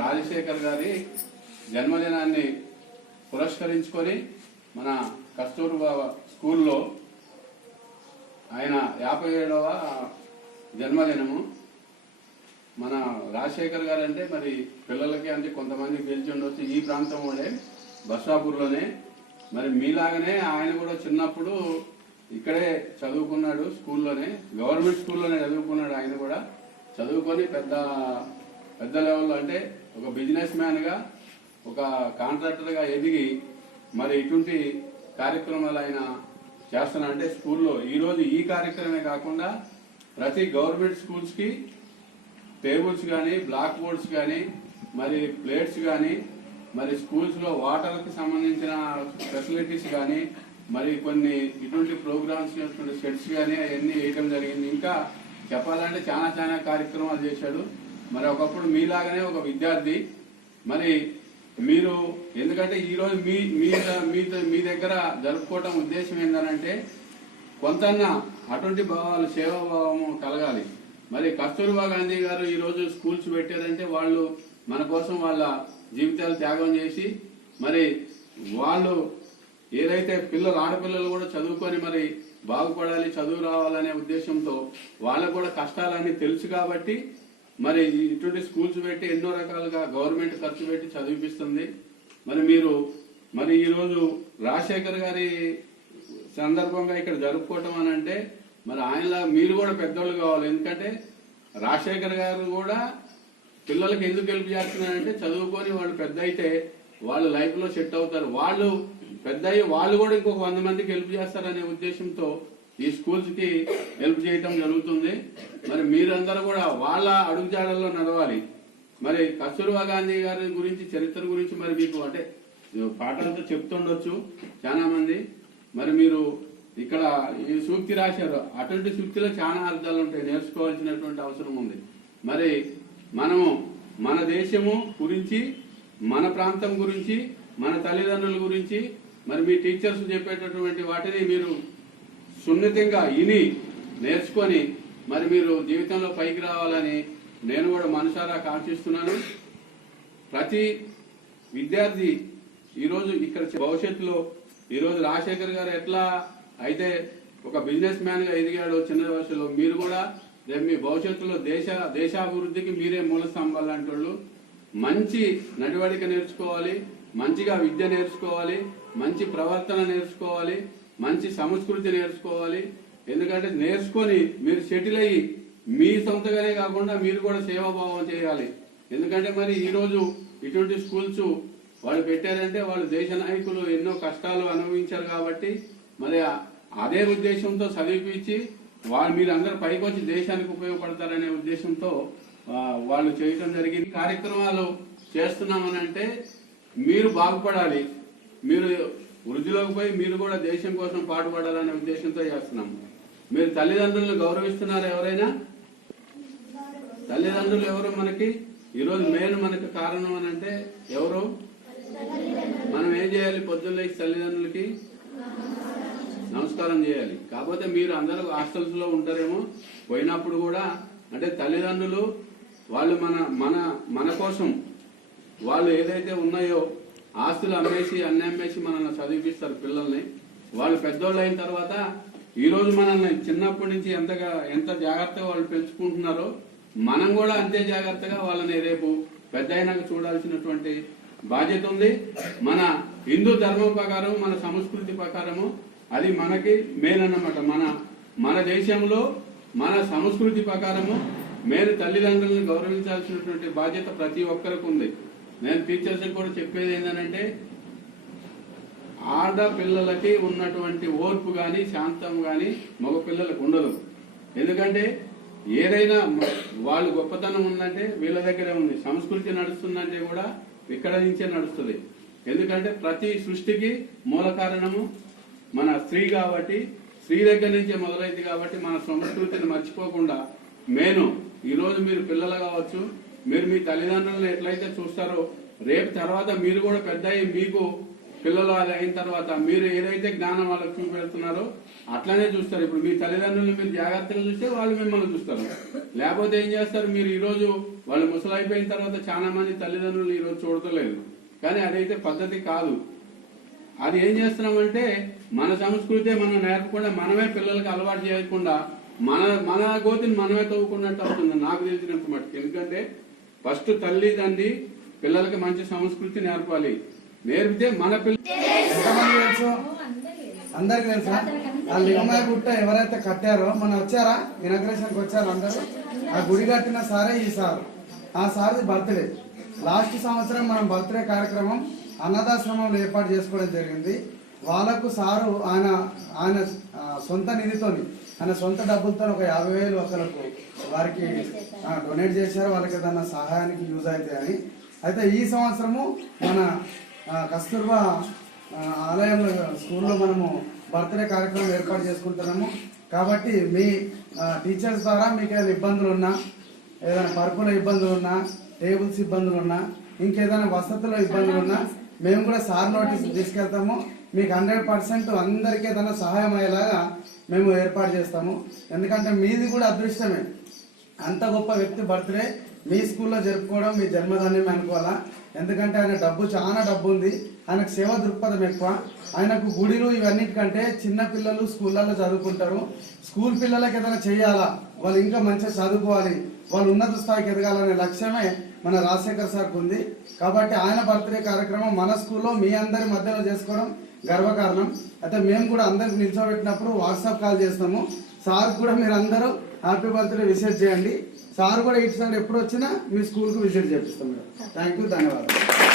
రాజశేఖర్ గారి జన్మదినాన్ని పురస్కరించుకొని మన కస్తూర్బా స్కూల్లో ఆయన 57వ జన్మదినము. మన రాజశేఖర్ గారు అంటే మరి పిల్లలకి అంటే కొంతమంది గెలిచి ఉండొచ్చు, ఈ ప్రాంతం వాళ్ళే, బస్సాపూర్లోనే. మరి మీలాగనే ఆయన కూడా చిన్నప్పుడు ఇక్కడే చదువుకున్నాడు, స్కూల్లోనే, గవర్నమెంట్ స్కూల్లోనే చదువుకున్నాడు. ఆయన కూడా చదువుకొని పెద్ద లెవెల్లో అంటే ఒక బిజినెస్ మ్యాన్గా, ఒక కాంట్రాక్టర్గా ఎదిగి మరి ఇటువంటి కార్యక్రమాలు ఆయన చేస్తున్నారు. అంటే స్కూల్లో ఈరోజు ఈ కార్యక్రమమే కాకుండా ప్రతి గవర్నమెంట్ స్కూల్స్కి టేబుల్స్ కానీ, బ్లాక్ బోర్డ్స్ కానీ, మరి ప్లేట్స్ కానీ, మరి స్కూల్స్లో వాటర్కి సంబంధించిన ఫెసిలిటీస్ కానీ, మరి కొన్ని ఇటువంటి ప్రోగ్రామ్స్ సెట్స్ కానీ అవన్నీ వేయటం జరిగింది. ఇంకా చెప్పాలంటే చాలా కార్యక్రమాలు చేశాడు. మరి ఒకప్పుడు మీలాగానే ఒక విద్యార్థి. మరి మీరు ఎందుకంటే ఈరోజు మీ దగ్గర జరుపుకోవటం ఉద్దేశం ఏంటంటే కొంతన్నా అటువంటి భావాలు, సేవాభావము కలగాలి. మరి కస్తూర్బా గాంధీ గారు ఈరోజు స్కూల్స్ పెట్టారంటే వాళ్ళు మన కోసం వాళ్ళ జీవితాలు త్యాగం చేసి మరి వాళ్ళు ఏదైతే ఆడపిల్లలు కూడా చదువుకొని మరి బాగుపడాలి, చదువు రావాలనే ఉద్దేశంతో వాళ్ళకు కూడా కష్టాలన్నీ తెలుసు కాబట్టి మరి ఇటువంటి స్కూల్స్ పెట్టి ఎన్నో రకాలుగా గవర్నమెంట్ ఖర్చు పెట్టి చదివిపిస్తుంది. మరి ఈరోజు రాజశేఖర్ గారి సందర్భంగా ఇక్కడ జరుపుకోవటం అని అంటే మరి ఆయనలా మీరు కూడా పెద్దోళ్ళు కావాలి. ఎందుకంటే రాజశేఖర్ గారు కూడా పిల్లలకి ఎందుకు హెల్ప్ చేస్తున్నారంటే చదువుకొని వాళ్ళు పెద్ద అయితే వాళ్ళు లైఫ్లో సెట్ అవుతారు, వాళ్ళు పెద్ద అయ్యి వాళ్ళు కూడా ఇంకొక 100 మందికి హెల్ప్ చేస్తారనే ఉద్దేశంతో ఈ స్కూల్స్కి హెల్ప్ చేయటం జరుగుతుంది. మరి మీరందరూ కూడా వాళ్ళ అడుగుజాడల్లో నడవాలి. మరి కస్తూర్బా గాంధీ గారి గురించి, చరిత్ర గురించి మరి మీకు అంటే పాటలతో చెప్తుండొచ్చు చాలా మంది. మరి మీరు ఇక్కడ ఈ సూక్తి రాశారు, అటువంటి సూక్తిలో చాలా అర్థాలు ఉంటాయి, నేర్చుకోవాల్సినటువంటి అవసరం ఉంది. మరి మనము మన దేశము గురించి, మన ప్రాంతం గురించి, మన తల్లిదండ్రుల గురించి మరి మీ టీచర్స్ చెప్పేటటువంటి వాటిని మీరు సున్నితంగా విని నేర్చుకొని మరి మీరు జీవితంలో పైకి రావాలని నేను కూడా మనసారా కాంక్షిస్తున్నాను. ప్రతి విద్యార్థి ఈరోజు ఇక్కడ భవిష్యత్తులో ఈరోజు రాజశేఖర్ గారు ఎట్లా అయితే ఒక బిజినెస్ మ్యాన్గా ఎదిగాడో చిన్న వయసులో, మీరు కూడా రేపు మీ భవిష్యత్తులో దేశాభివృద్ధికి మీరే మూల స్తంభాలు లాంటి వాళ్ళు. మంచి నడవడిక నేర్చుకోవాలి, మంచిగా విద్య నేర్చుకోవాలి, మంచి ప్రవర్తన నేర్చుకోవాలి, మంచి సంస్కృతి నేర్చుకోవాలి. ఎందుకంటే నేర్చుకొని మీరు సెటిల్ అయ్యి మీ సొంతగానే కాకుండా మీరు కూడా సేవాభావం చేయాలి. ఎందుకంటే మరి ఈరోజు ఇటువంటి స్కూల్స్ వాళ్ళు పెట్టారంటే వాళ్ళు దేశ నాయకులు ఎన్నో కష్టాలు అనుభవించారు కాబట్టి మరి అదే ఉద్దేశంతో చదివిపించి మీరు అందరూ పైకి వచ్చి దేశానికి ఉపయోగపడతారనే ఉద్దేశంతో వాళ్ళు చేయటం జరిగింది. కార్యక్రమాలు చేస్తున్నామని అంటే మీరు బాగుపడాలి, మీరు వృద్ధిలోకి పోయి మీరు కూడా దేశం కోసం పాటుపడాలనే ఉద్దేశంతో చేస్తున్నాము. మీరు తల్లిదండ్రులను గౌరవిస్తున్నారు ఎవరైనా? తల్లిదండ్రులు ఎవరు మనకి ఈరోజు మెయిన్ మనకి కారణం అని అంటే ఎవరు? మనం ఏం చేయాలి? పొద్దున్న తల్లిదండ్రులకి నమస్కారం చేయాలి. కాకపోతే మీరు అందరూ హాస్టల్స్ లో ఉంటారేమో, పోయినప్పుడు కూడా అంటే తల్లిదండ్రులు వాళ్ళు మన కోసం వాళ్ళు ఏదైతే ఉన్నాయో ఆస్తులు అమ్మేసి మనల్ని చదివిపిస్తారు పిల్లల్ని. వాళ్ళు పెద్దోళ్ళు అయిన తర్వాత ఈరోజు మనల్ని చిన్నప్పటి నుంచి ఎంత జాగ్రత్తగా వాళ్ళు పెంచుకుంటున్నారో మనం కూడా అంతే జాగ్రత్తగా వాళ్ళని రేపు పెద్ద అయినాక చూడాల్సినటువంటి బాధ్యత ఉంది. మన హిందూ ధర్మం ప్రకారం, మన సంస్కృతి ప్రకారము అది మనకి మెయిన్ అన్నమాట. మన దేశంలో మన సంస్కృతి ప్రకారము మేము తల్లిదండ్రులను గౌరవించాల్సినటువంటి బాధ్యత ప్రతి ఒక్కరికి ఉంది. నేను టీచర్స్ కూడా చెప్పేది ఏంటంటే ఆడపిల్లలకి ఉన్నటువంటి ఓర్పు కానీ శాంతం కానీ మగ పిల్లలకు ఉండదు. ఎందుకంటే ఏదైనా వాళ్ళు గొప్పతనం ఉందంటే వీళ్ళ దగ్గరే ఉంది, సంస్కృతి నడుస్తుందంటే కూడా ఇక్కడ నుంచే నడుస్తుంది. ఎందుకంటే ప్రతి సృష్టికి మూల కారణము మన స్త్రీ కాబట్టి, స్త్రీ దగ్గర నుంచే మొదలైంది కాబట్టి మన సంస్కృతిని మర్చిపోకుండా ఈరోజు మీరు పిల్లలు కావచ్చు, మీరు మీ తల్లిదండ్రులను ఎట్లయితే చూస్తారో రేపు తర్వాత మీరు కూడా పెద్ద అయ్యి మీకు పిల్లలు అది అయిన తర్వాత మీరు ఏదైతే జ్ఞానం వాళ్ళకి చూపెడుతున్నారో అట్లానే చూస్తారు. ఇప్పుడు మీ తల్లిదండ్రులు మీరు జాగ్రత్తగా చూస్తే వాళ్ళు మిమ్మల్ని చూస్తారు. లేకపోతే ఏం చేస్తారు, మీరు ఈరోజు వాళ్ళు ముసలు అయిపోయిన తర్వాత చాలా మంది తల్లిదండ్రులు ఈరోజు చూడతలేదు. కానీ అదైతే పద్ధతి కాదు. అది ఏం చేస్తున్నామంటే మన సంస్కృతి మనం నేర్పకుండా మనమే పిల్లలకి అలవాటు చేయకుండా మన గోతిని మనమే తవ్వుకున్నట్టు అవుతుంది నాకు తెలిసినంత మటుకు. ఎందుకంటే ఫస్ట్ తల్లి తండ్రి పిల్లలకి మంచి సంస్కృతి నేర్పాలి. నేర్పితే మన ఎంతమంది తెలుసు? అందరికి తెలుసా? ఆ లింగమయ్య గుట్ట ఎవరైతే కట్టారో మన వచ్చారా, ఇనాగ్రేషన్కి వచ్చారు అందరూ. ఆ గుడి కట్టిన సారే ఈ సార్. ఆ సార్ది బర్త్డే. లాస్ట్ సంవత్సరం మనం బర్త్డే కార్యక్రమం అన్నదాశ్రమంలో ఏర్పాటు చేసుకోవడం జరిగింది. వాళ్ళకు సారు ఆయన సొంత నిధితోని, ఆయన సొంత డబ్బులతో ఒక 50,000 ఒకరికి వారికి డొనేట్ చేశారు. వాళ్ళకి ఏదైనా సహాయానికి యూజ్ అవుతాయి అని. అయితే ఈ సంవత్సరము మన కస్తూర్బా ఆలయంలో స్కూల్లో మనము బర్త్డే కార్యక్రమం ఏర్పాటు చేసుకుంటున్నాము. కాబట్టి మీ టీచర్స్ ద్వారా మీకు ఏదైనా ఇబ్బందులు ఉన్నా, ఏదైనా పరుపుల ఇబ్బందులు ఉన్నా, టేబుల్స్ ఇబ్బందులు ఉన్నా, ఇంకేదైనా వసతుల ఇబ్బందులు ఉన్నా మేము కూడా సార్ నోటీస్ తీసుకెళ్తాము. మీకు 100% అందరికీ ఏదైనా సహాయం అయ్యేలాగా మేము ఏర్పాటు చేస్తాము. ఎందుకంటే మీది కూడా అదృష్టమే. అంత గొప్ప వ్యక్తి బర్త్డే మీ స్కూల్లో జరుపుకోవడం మీ జన్మదినం అనుకోవాలా. ఎందుకంటే ఆయన చాలా డబ్బు ఉంది. ఆయనకు సేవ దృక్పథం ఎక్కువ. ఆయనకు గుడిలు ఇవన్నిటికంటే చిన్న పిల్లలు స్కూళ్ళల్లో చదువుకుంటారు. స్కూల్ పిల్లలకి ఏదైనా చేయాలా, వాళ్ళు ఇంకా మంచిగా చదువుకోవాలి, వాళ్ళు ఉన్నత స్థాయికి ఎదగాలనే లక్ష్యమే మన రాజశేఖర్ సార్కు ఉంది. కాబట్టి ఆయన బర్త్డే కార్యక్రమం మన స్కూల్లో మీ అందరి మధ్యలో చేసుకోవడం గర్వకారణం. అయితే మేము కూడా అందరికి నిల్చోబెట్టినప్పుడు వాట్సాప్ కాల్ చేస్తాము. సార్ కూడా మీరు అందరూ హ్యాపీ బర్త్డే విజిట్ చేయండి. సార్ కూడా ఇటు సైడ్ ఎప్పుడు వచ్చినా మీ స్కూల్కి విజిట్ చేపిస్తాం. మేడం థ్యాంక్ యూ, ధన్యవాదాలు.